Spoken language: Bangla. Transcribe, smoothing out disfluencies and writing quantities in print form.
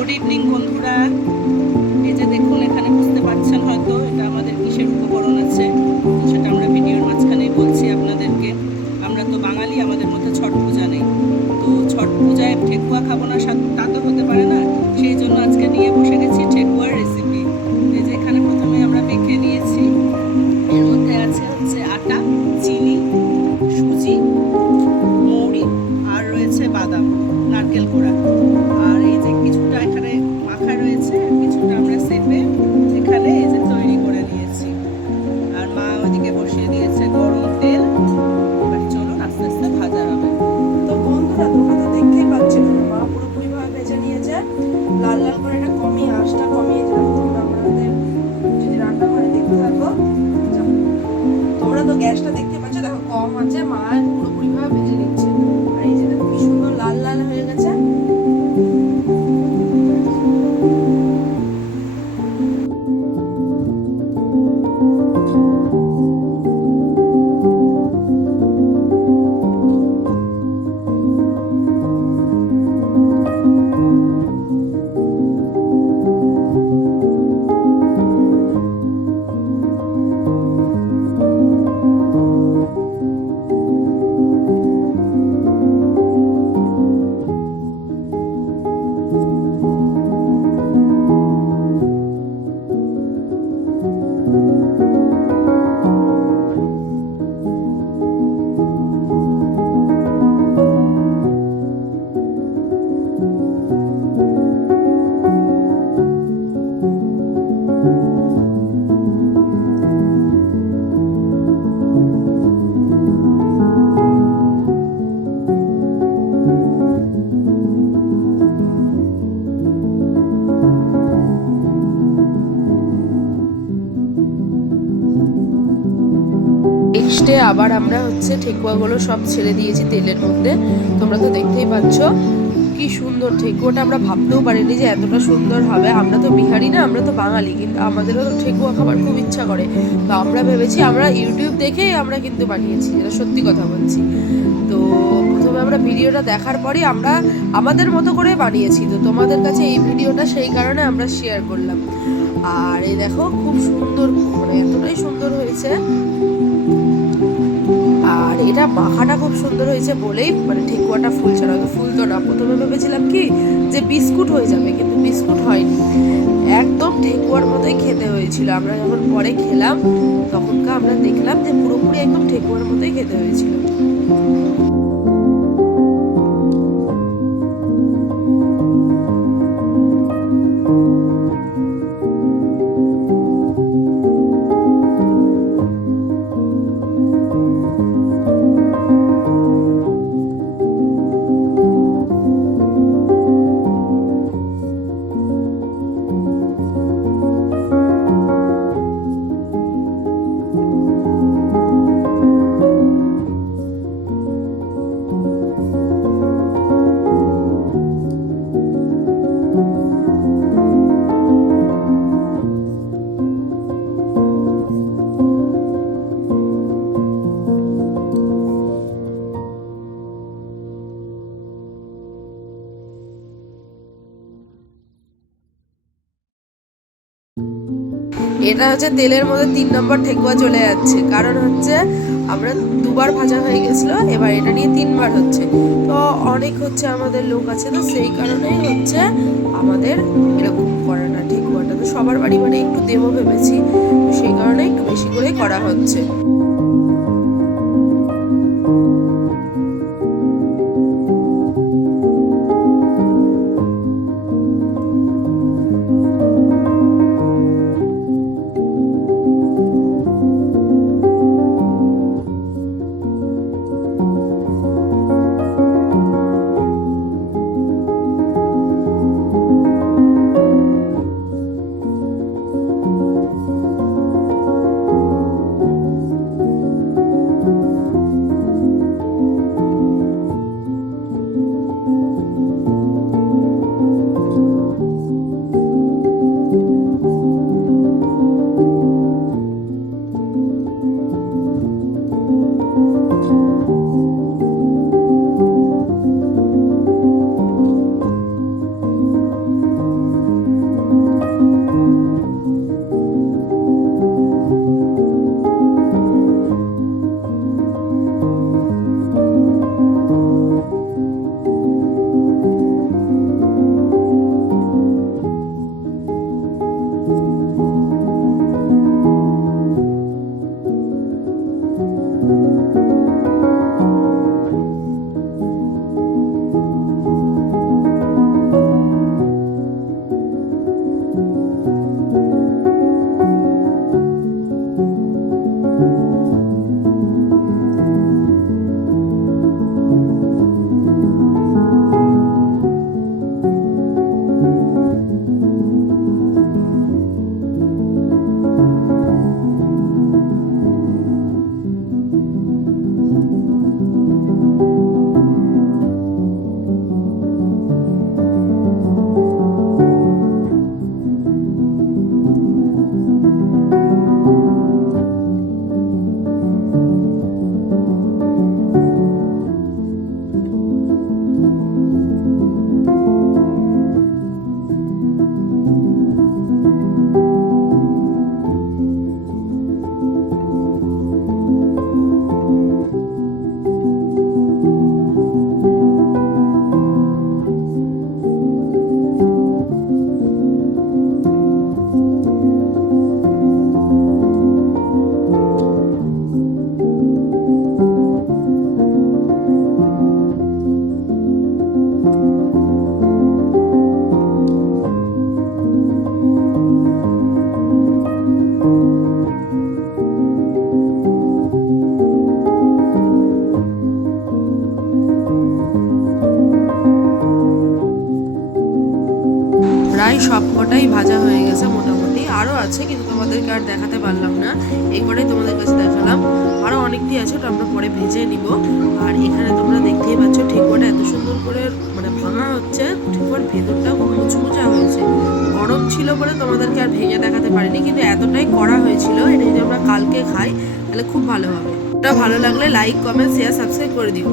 গুড ইভিনিং বন্ধুরা। এই যে দেখুন, এখানে বুঝতে পারছেন হয়তো এটা আমাদের কিসের উপকরণ আছে, তো সেটা আমরা ভিডিওর মাঝখানেই বলছি আপনাদেরকে। আমরা তো বাঙালি, আমাদের মধ্যে ছট পূজা নেই, তো ছট পূজায় ঠেকুয়া খাবো না তা তো হতে পারে না। সেই জন্য আজকে নিয়ে বসে গেছি ঠেকুয়ার রেসিপি। এই যে এখানে প্রথমে আমরা মেখে নিয়েছি, এর মধ্যে আছে হচ্ছে আটা, চিনি, সুজি, মৌরি, আর রয়েছে বাদাম, নারকেল কোড়া। আর এই যে কিছুটা এখানে মাখা রয়েছে, কিছুটা আমরা সেপে এখানে এই যে তৈরি করে নিয়েছি। আর মা ওইদিকে বসিয়ে দিয়েছে গরম তেল। এবার চলুন আস্তে আস্তে ভাজা হবে। তো বন্ধুরা, তোমরা তো দেখতেই পাচ্ছ মা পুরোপুরি ভাবে ভেজে নিয়েছে। লাল লাল করে এটা কমিয়ে, আঁচটা কমিয়ে দিলাম। তোমরা আমাদের যদি রান্না করে দেখতে থাকো, তোমরা তো গ্যাসটা দেখতে পাচ্ছ, দেখো কম আছে, মা পুরোপুরি ভাবে ভেজে নিচ্ছে। আর এই যে দেখো কি সুন্দর লাল লাল হয়ে গেছে। নেক্সটে আবার আমরা হচ্ছে ঠেকুয়াগুলো সব ছেড়ে দিয়েছি তেলের মধ্যে। তোমরা তো দেখতেই পাচ্ছ কি সুন্দর ঠেকুয়াটা। আমরা ভাবতেও পারিনি যে এতটা সুন্দর হবে। আমরা তো বিহারি না, আমরা তো বাঙালি, কিন্তু আমাদেরও ঠেকুয়া খাবার খুব ইচ্ছা করে। তো আমরা ভেবেছি, আমরা ইউটিউব দেখেই আমরা কিন্তু বানিয়েছি, যেটা সত্যি কথা বলছি। তো প্রথমে আমরা ভিডিওটা দেখার পরই আমরা আমাদের মতো করে বানিয়েছি। তো তোমাদের কাছে এই ভিডিওটা সেই কারণে আমরা শেয়ার করলাম। আর এই দেখো খুব সুন্দর, মানে এতটাই সুন্দর হয়েছে। আর এটা মাখাটা খুব সুন্দর হয়েছে বলেই মানে ঠেকুয়াটা ফুলছে না, ফুলতো না। প্রথমে ভেবেছিলাম কি যে বিস্কুট হয়ে যাবে, কিন্তু বিস্কুট হয়নি, একদম ঠেকুয়ার মতোই খেতে হয়েছিল। আমরা যখন পরে খেলাম তখনকার আমরা দেখলাম যে পুরোপুরি একদম ঠেকুয়ার মতোই খেতে হয়েছিল। এটা হচ্ছে তেলের মধ্যে 3 নম্বর ঠেকুয়া চলে যাচ্ছে, কারণ হচ্ছে আমরা দুবার ভাজা হয়ে গেছিলো, এবার এটা নিয়ে 3বার হচ্ছে। তো অনেক হচ্ছে আমাদের লোক আছে, তো সেই কারণেই হচ্ছে আমাদের এরকম করে না ঠেকুয়াটা। তো সবার বাড়ি মানে একটু দেবো ভেবেছি, তো সেই কারণে একটু বেশি করেই করা হচ্ছে। প্রায় সব কটাই ভাজা হয়ে গেছে মোটামুটি, আরও আছে কিন্তু তোমাদেরকে আর দেখাতে পারলাম না, এই কটাই তোমাদের কাছে দেখালাম। আরও অনেকটি আছে, ওটা আমরা পরে ভেজে নিব। আর এখানে তোমরা দেখতেই পাচ্ছ ঠেকুয়াটা এত সুন্দর করে মানে ভাঙা হচ্ছে, ঠেকুয়ার ভেতরটাও খুব মুচমুচা হয়েছে। গরম ছিল বলে তোমাদেরকে আর ভেঙে দেখাতে পারিনি, কিন্তু এতটাই কড়া হয়েছিল, এটা যদি আমরা কালকে খাই তাহলে খুব ভালো হবে। ওটা ভালো লাগলে লাইক, কমেন্ট, শেয়ার, সাবস্ক্রাইব করে দিও।